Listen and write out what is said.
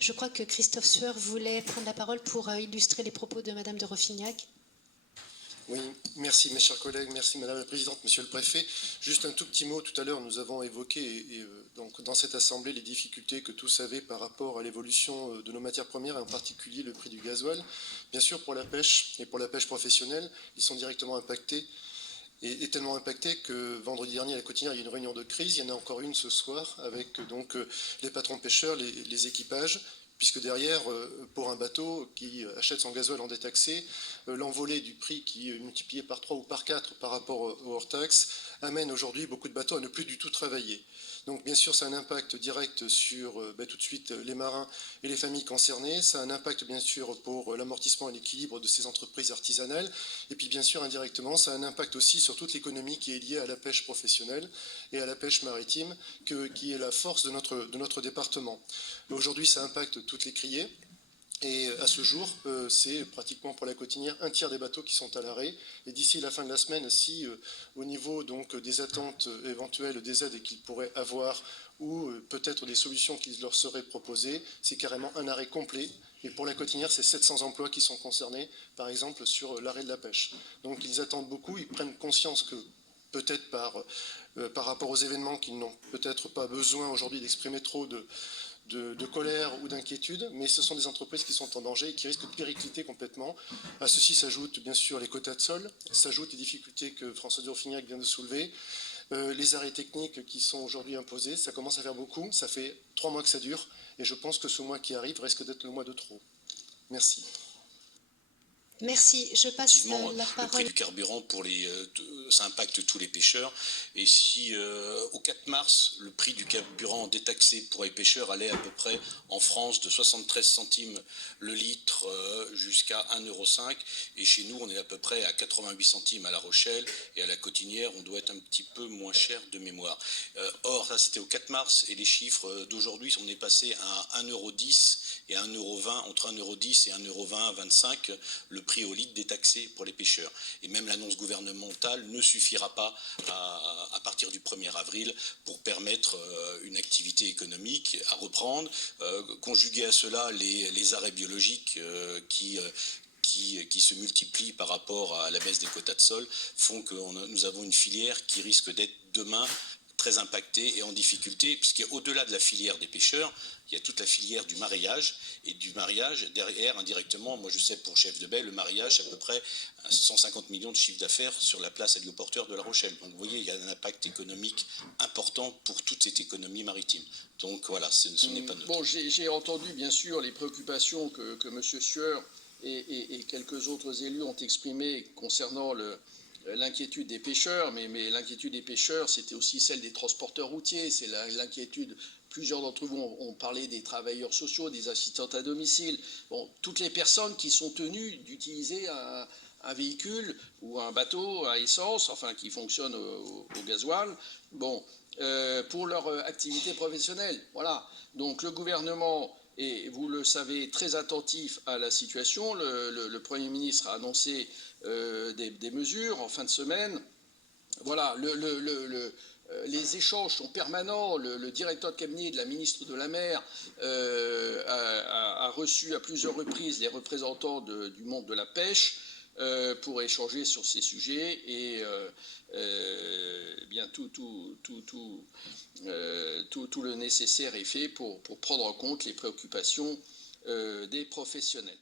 Je crois que Christophe Sueur voulait prendre la parole pour illustrer les propos de Madame de Roffignac. Oui, merci mes chers collègues, merci Madame la Présidente, Monsieur le Préfet. Juste un tout petit mot, tout à l'heure nous avons évoqué donc dans cette Assemblée les difficultés que tous avaient par rapport à l'évolution de nos matières premières, et en particulier le prix du gasoil. Bien sûr pour la pêche et pour la pêche professionnelle, ils sont directement impactés et tellement impactés que vendredi dernier à la Cotinière il y a eu une réunion de crise, il y en a encore une ce soir avec donc les patrons de pêcheurs, les équipages, puisque derrière, pour un bateau qui achète son gasoil en détaxé, l'envolée du prix qui est multiplié par 3 ou par 4 par rapport au hors-taxe amène aujourd'hui beaucoup de bateaux à ne plus du tout travailler. Donc bien sûr, ça a un impact direct sur tout de suite les marins et les familles concernées, ça a un impact bien sûr pour l'amortissement et l'équilibre de ces entreprises artisanales, et puis bien sûr indirectement, ça a un impact aussi sur toute l'économie qui est liée à la pêche professionnelle et à la pêche maritime, qui est la force de notre département. Aujourd'hui, ça impacte toutes les criées. Et à ce jour, c'est pratiquement pour la Cotinière un tiers des bateaux qui sont à l'arrêt. Et d'ici la fin de la semaine, si au niveau donc des attentes éventuelles des aides qu'ils pourraient avoir ou peut-être des solutions qui leur seraient proposées, c'est carrément un arrêt complet. Et pour la Cotinière, c'est 700 emplois qui sont concernés, par exemple, sur l'arrêt de la pêche. Donc ils attendent beaucoup, ils prennent conscience que peut-être par rapport aux événements qu'ils n'ont peut-être pas besoin aujourd'hui d'exprimer trop de colère ou d'inquiétude, mais ce sont des entreprises qui sont en danger et qui risquent de péricliter complètement. À ceci s'ajoutent bien sûr les quotas de sol, s'ajoutent les difficultés que François de Roffignac vient de soulever, les arrêts techniques qui sont aujourd'hui imposés, ça commence à faire beaucoup, ça fait 3 mois que ça dure, et je pense que ce mois qui arrive risque d'être le mois de trop. Merci. Merci. Je passe la parole. Le prix du carburant ça impacte tous les pêcheurs. Et si au 4 mars, le prix du carburant détaxé pour les pêcheurs allait à peu près en France de 73 centimes le litre jusqu'à 1,05 €, et chez nous on est à peu près à 88 centimes à La Rochelle, et à la Cotinière on doit être un petit peu moins cher de mémoire. Or ça c'était au 4 mars, et les chiffres d'aujourd'hui, on est passé à 1,10 € et 1,20 €, entre 1,10 € et 1,20 €, 25, le prix au litre détaxé pour les pêcheurs. Et même l'annonce gouvernementale ne suffira pas à partir du 1er avril pour permettre une activité économique à reprendre. Conjugué à cela les arrêts biologiques qui se multiplient par rapport à la baisse des quotas de sol font que nous avons une filière qui risque d'être demain très impactée et en difficulté, puisqu'au-delà de la filière des pêcheurs, il y a toute la filière du mareyage, et du mareyage, derrière, indirectement, moi je sais pour Chef de Baie, le mareyage, c'est à peu près 150 millions de chiffre d'affaires sur la place hélioportuaire de La Rochelle. Donc vous voyez, il y a un impact économique important pour toute cette économie maritime. Donc voilà, ce n'est pas neutre. Bon, j'ai entendu bien sûr les préoccupations que M. Sueur et quelques autres élus ont exprimées concernant l'inquiétude des pêcheurs, mais l'inquiétude des pêcheurs, c'était aussi celle des transporteurs routiers, c'est l'inquiétude. Plusieurs d'entre vous ont parlé des travailleurs sociaux, des assistantes à domicile, bon, toutes les personnes qui sont tenues d'utiliser un véhicule ou un bateau à essence, enfin qui fonctionne au gasoil, bon, pour leur activité professionnelle. Voilà. Donc le gouvernement est, vous le savez, très attentif à la situation. Le Premier ministre a annoncé des mesures en fin de semaine. Voilà, les échanges sont permanents. Le directeur de cabinet de la ministre de la Mer a reçu à plusieurs reprises les représentants du monde de la pêche pour échanger sur ces sujets, et bien tout le nécessaire est fait pour prendre en compte les préoccupations des professionnels.